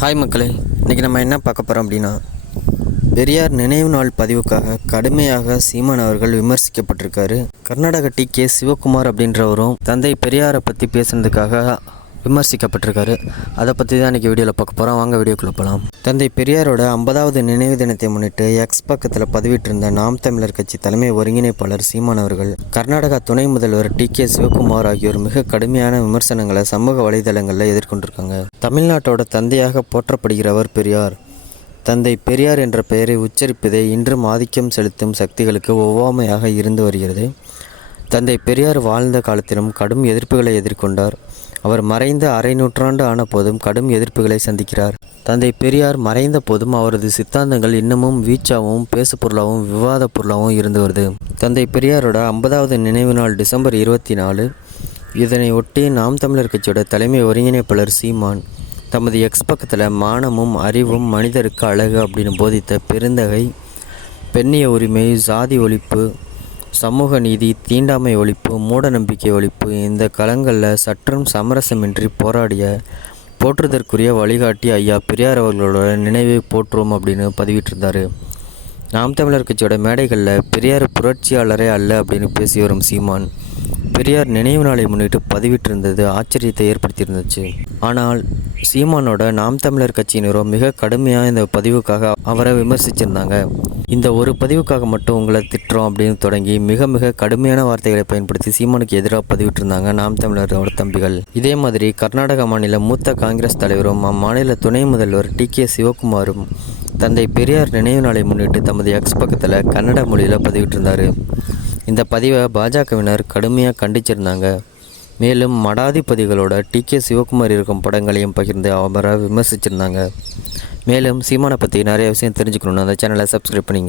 Hi மக்களே இன்றைக்கி நம்ம என்ன பார்க்க போகிறோம் அப்படின்னா பெரியார் நினைவு நாள் பதிவுக்காக கடுமையாக சீமான் அவர்கள் விமர்சிக்கப்பட்டிருக்காரு. கர்நாடக டி கே சிவகுமார் அப்படின்றவரும் தந்தை பெரியாரை பற்றி பேசுனதுக்காக விமர்சிக்கப்பட்டிருக்காரு. அதை பற்றி தான் இன்றைக்கி வீடியோவில் பார்க்க போகிறோம் வாங்க வீடியோக்குள்ள போகலாம் தந்தை பெரியாரோட ஐம்பதாவது நினைவு தினத்தை முன்னிட்டு எக்ஸ் பக்கத்தில் பதிவிட்டிருந்த நாம் தமிழர் கட்சி தலைமை ஒருங்கிணைப்பாளர் சீமான் அவர்கள் கர்நாடகா துணை முதல்வர் டி கே சிவகுமார் ஆகியோர் மிக கடுமையான விமர்சனங்களை சமூக வலைதளங்களில் எதிர்கொண்டிருக்காங்க. தமிழ்நாட்டோட தந்தையாக போற்றப்படுகிறவர் பெரியார். தந்தை பெரியார் என்ற பெயரை உச்சரிப்பதே இன்றும் ஆதிக்கம் செலுத்தும் சக்திகளுக்கு ஒவ்வாமையாக இருந்து வருகிறது. தந்தை பெரியார் வாழ்ந்த காலத்திலும் கடும் எதிர்ப்புகளை எதிர்கொண்டார். அவர் மறைந்த அரை நூற்றாண்டு ஆன போதும் கடும் எதிர்ப்புகளை சந்திக்கிறார். தந்தை பெரியார் மறைந்த போதும் அவரது சித்தாந்தங்கள் இன்னமும் வீச்சாகவும் பேசுபொருளாகவும் விவாத பொருளாகவும் இருந்து வருது. தந்தை பெரியாரோட ஐம்பதாவது நினைவு நாள் டிசம்பர் இருபத்தி நாலு இதனை ஒட்டி நாம் தமிழர் கட்சியோட தலைமை ஒருங்கிணைப்பாளர் சீமான் தமது எக்ஸ் பக்கத்தில் மானமும் அறிவும் மனிதருக்கு அழகு அப்படின்னு போதித்த பெருந்தகை பெண்ணிய உரிமை சாதி ஒழிப்பு சமூக நீதி தீண்டாமை ஒழிப்பு மூட நம்பிக்கை ஒழிப்பு இந்த களங்களில் சற்றும் சமரசமின்றி போராடிய போற்றுதற்குரிய வழிகாட்டி ஐயா பெரியார் அவர்களோட நினைவை போற்றுவோம் அப்படின்னு பதிவிட்டிருந்தார். நாம் தமிழர் கட்சியோட மேடைகளில் பெரியார் புரட்சியாளரே அல்ல அப்படின்னு பேசி வரும் சீமான் பெரியார் நினைவு நாளை முன்னிட்டு பதிவிட்டிருந்தது ஆச்சரியத்தை ஏற்படுத்தியிருந்துச்சு. ஆனால் சீமானோட நாம் தமிழர் கட்சியினரும் மிக கடுமையாக இந்த பதிவுக்காக அவரை விமர்சிச்சிருந்தாங்க. இந்த ஒரு பதிவுக்காக மட்டும் உங்களை திட்டுறோம் அப்படின்னு தொடங்கி மிக மிக கடுமையான வார்த்தைகளை பயன்படுத்தி சீமானுக்கு எதிராக பதிவிட்டிருந்தாங்க நாம் தமிழரோட தம்பிகள். இதே மாதிரி கர்நாடக மாநில மூத்த காங்கிரஸ் தலைவரும் அம்மாநில துணை முதல்வர் டி கே சிவகுமாரும் தந்தை பெரியார் நினைவு நாளை முன்னிட்டு தமது எக்ஸ் பக்கத்தில் கன்னட மொழியில் பதிவிட்டிருந்தார். இந்த பதிவை பாஜகவினர் கடுமையாக கண்டிச்சிருந்தாங்க. மேலும் மடாதிபதிகளோட டி கே சிவகுமார் இருக்கும் படங்களையும் பகிர்ந்து அவரை விமர்சிச்சிருந்தாங்க. மேலும் சீமானை பற்றி நிறைய விஷயம் தெரிஞ்சுக்கணும்னு அந்த சேனலை சப்ஸ்கிரைப் பண்ணிங்க.